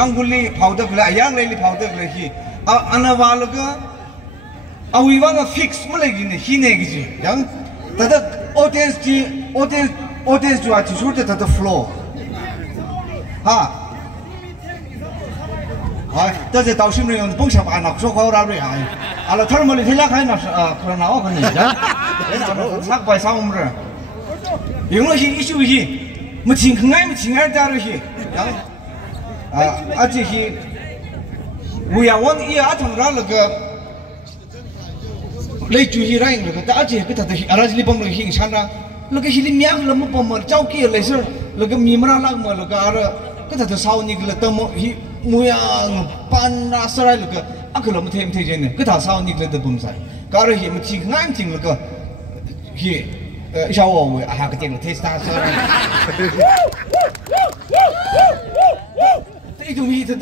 땅굴리 파우더 그래 아양레리 파우더 그래 히 아나발가 아위방가 픽스 몰래기네 히네기지 양 다다 오텐스 좋아지 술때 다다 플로 하 아, 다제 다우심을 봉샵 안 하고 소거라로 야. 알아 털머리 텔라카이나 그러나오 그니. 내가 삭바이 사움을. 이거시 이슈히 뭐 징흥아이 뭐 징할 따르히. 양 아지히 우야원 이 아통라르가 레주히라잉 르가 다지 비타다 아라지리 봉로 힝산라 르가 히리 미약 르모 봉모 자우키 레서 르가 미므라락 뭐 르가 아라 그다도 사우니 그 떠모 히 모양 반나서라 르가 아클로 뭐 템테제네 그다 사우니 그다 범사이 가르 히 뭐 징한 징르가 히 샤워we 아 그때 테스타서 이거 위에다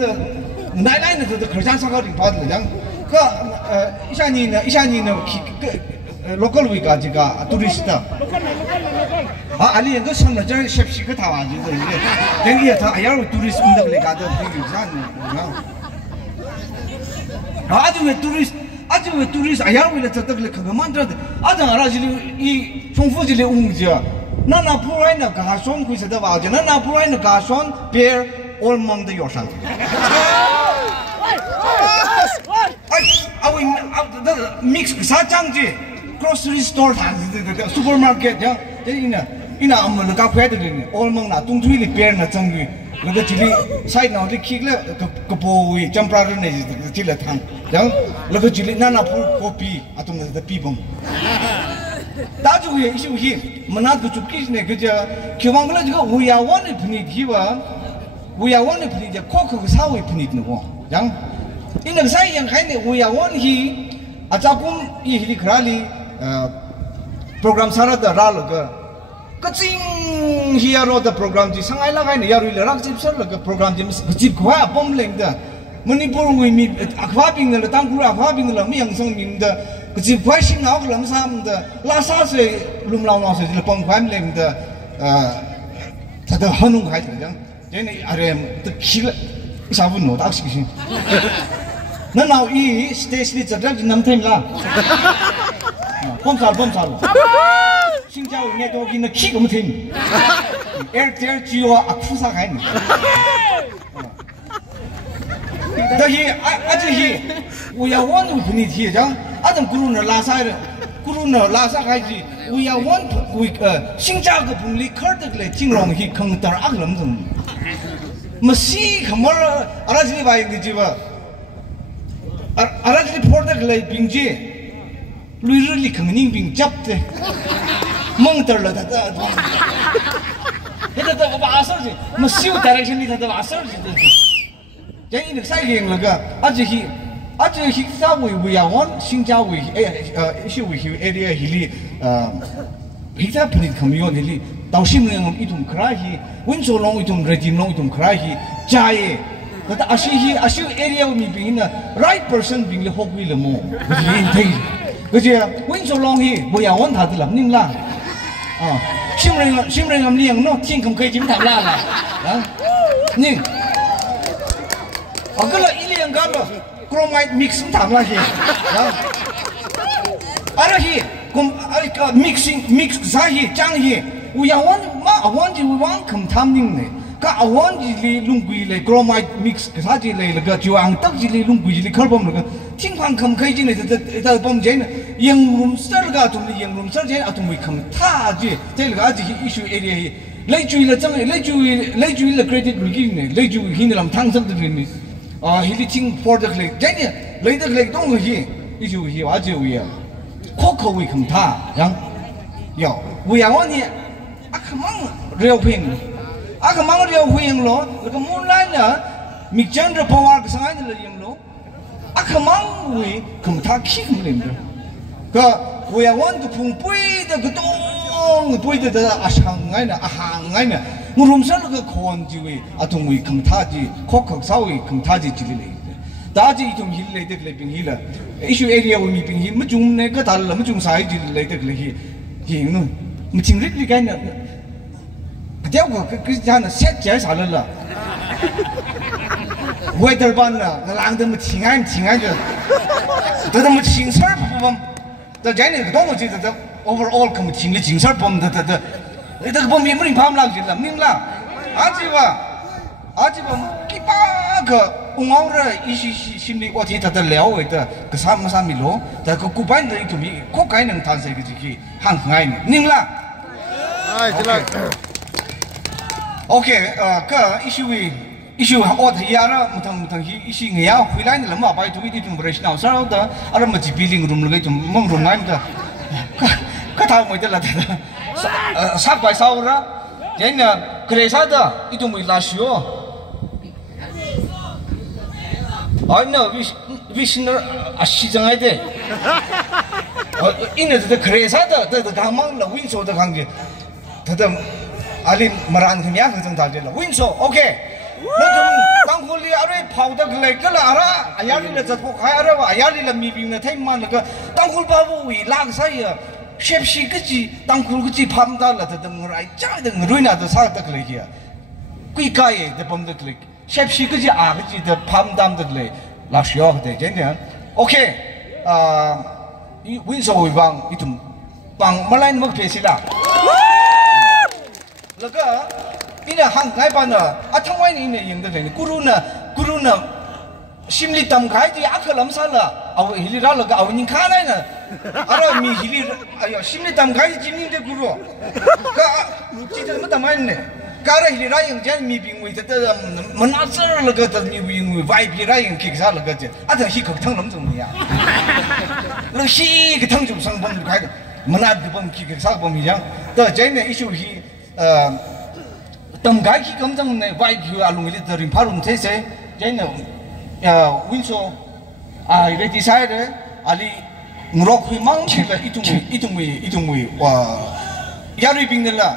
나이나이는 더 거장사가리 받으려냥 그 이샤니는 그 로컬 위가지가 투리스트 아 아니 이거 선을 저 셰프시 그 다 와지 이게 내가 다 아야로 투리스트 운동을 가도 되잖아 아주 왜 투리스트 아야로 위를 저들 그거만 들어도 아주 알아지리 이 총포지리 웅지야 나나 프로이나 가손 구이서다 와지 나나 프로이나 가손 베어 올망도 요산 믹스 사장지 grocery store supermarket 야 이나 아무나 가페들이네 올망나 뚱투이리 베어나 정기 그거 지리 사이드 나오지 킥래 그 보이 점프라르네 지리 탕 양 그거 지리 나나 풀 커피 아톰나 피봉 나중에 이슈히 만나도 죽기네 그저 기왕글라 지가 우야원의 분위기와 우야원의 분위기 코코 사회 분위기는 양 이는 사이양 하네 우야원히 아자kum 이히 그라리 프로그램 사라다 라르가 그징 히어로다 프로그램 지 상하이라 하네 야루이라 집설라 그 프로그램 지 집과 봄랭다 머니푸르 위미 아과빙을 땅구르 아과빙을 미양성민다 그 집과 신나고 람삼다 라사세 룸라우나세 pom과임랭다 다들 하는 거 하잖아 얘네 아래 또 기가 사분 못 악시기 나나 이 스테이시 저들 남템라 봄살 신자우 네도기는 키가 못해 에어텔 지오 아쿠사 가있네 다히 아지히 우야원 분위기죠 아담 구루나 라사 가지 우야원 신자가 분리 커드글에 징롱히 컹터 악름좀 마시 खमर आराजली बाइक जीवा आराजली फोर्ड गले बिंजे लुइरली खंगनिंग बिंग जपते मंगतर ल ता हेदा ता बासर जी मसिउ डायरेक्शन नि ता बासर जी जै नि साइ गेंग लगा अजहि सा वे यावन सिंजा वे इशु वे एरिया हिली हिता प्रिंट खमियो निली दाउसिमलेंगम इदुम खराहि विनसोलों इदुम रेजिमलों इदुम खराहि जाये कता अशी एरिया मी बिना राइट पर्सन बिंगले होगwi लमो बिन थै गजे विनसोलों हि बोयावन थादलम निंगला सिमरेंगम लिंग नो थिंग खम खै जिम थाला ला नि अगला इलियं गालो क्रोमाइट मिक्स थामला हि अरहि mix zahi changhi uyawan ma awan ji wang kham thamning ne ka awan ji li lungui le chromite mix sa ji le ga juang tak ji li lungui ji li khalbom le ting phang kham khai ji ne da bom je ne yang room sar ga tum li yang room sar je atum wi kham tha ji te ga ji issue area hi le chui le chang le chui le credit ri ne le chui hin lam thang sam de ni hi li ting for the le je ne le de le dong hi issue hi wa ji wi ya 코코 위 금타 양 요 우야원이 아카망 레오핑 아카망 레오핑로 그 몰라냐 믹전드 포와 그 상하이들 영로 아카망 위 금타 키금린데 그 우야원도 풍뿌이데 그동 뿌이데 아상하이나 아항하이나 무rum설 그 고원지위 아동위 금타지 코코 사위 금타지 지리네 다지 좀 힐레 되게 빙 힐라 이슈 에리아 위미 빙 힐, 무중네 그 달라 무중 사이 지레 되게 히 히는 무칭릭리 가나 그때고 그 자나 셋 제일 잘을라 weather ban na lang de mu ting ai de de mu ting sar pom de jai ne dong ji de overall kum ting le ting sar pom de de pom mi mu pham lang ji la ning la aji ba ki ba ge ungao re yi shi心里话题他的了为的个啥么啥米罗的个古板的一个米可该能谈这个这个很爱你ning la ai ji la OK 个issue hot hiara mutang hi isi ngaya huilain lama bai tu di tum rational sarau da ara ma ji building room le tum mong room ngai da ka tha moi da la da sa bai saura jena kresa da itum la shio I know visioner ashi jangai de ina da kresa da gamang la winso da gange da ali maran khnya khang dal de la winso okay那种当初里阿瑞跑的来个了啊，哎呀，你那这不开阿瑞哇，哎呀，你那米饼那太慢那个，当初把我为拉个啥呀？是不是个鸡？当初个鸡胖到了，他等来家的瑞那都啥得来个？贵家耶，他帮得来，是不是个鸡啊个鸡的胖到得来？老需要的，真的。OK， 温手为帮一种帮马来那么偏些啦。那个。ini hang kai pan na athang wai ni yeng da ni guru na simli tam kai ti akhalam sala aw hili ra la ga aw ning kha nai na ara mi hili ayo simli tam kai ji ning de guru ka ji de ma tam ai ne ka ra hili ra yeng jan mi bing wi da man a sar la ga da mi bing wi vai bi ra yeng ki sa la ga je a da hi ka thang lam zong ya lo shi ka thang jum sang bom kai da man a de bom ki ka sa bom yang da jai ne issue hi tầm cái khi cấm trong này vay thì alung cái từ phá rung thế sẽ cái nào winso cái thì sai đấy ali ngọc huy mang chỉ là ít tung mùi và nhà瑞bình là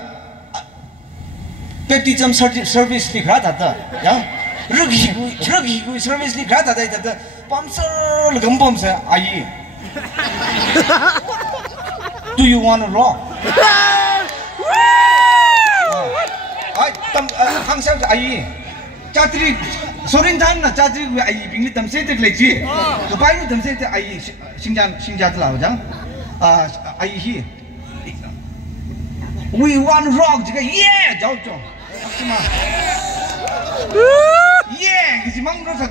petty jam service thì khá thật đó, nhá rất nhiều service thì khá thật đấy thật bấm sơ là cấm bấm sơ ai do you wanna rock tâm hàng sao ai chatri sorin tham na chatri ai bing tâm se te lei chi to bai ni tâm se te ai singja lao jang ai hi we want rock ji yeah jao jao ma yeah ki mang ro sa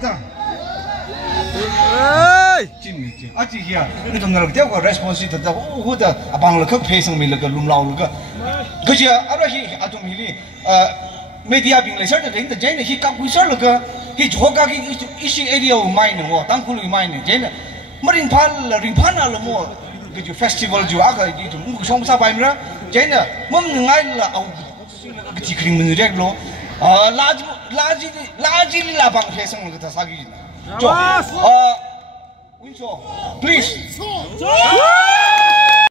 ơi chim chi a chi hia ni tong na de ko responsibility da hu da abang la khak phe sang mi la ka lum lao la ka ji a ra hi atum hi li media bing le sar da ring da jain hi ka pu sar la ka hi joga ki isi area mai ne mo tang khulu mai ne jain marin phal ring phan na la mo ka ji festival ju a ka ji tu mu som sa bai mra jain mom ngai la au ka ji kring mun rek lo laji la bang phe sang la ka sa gi winso please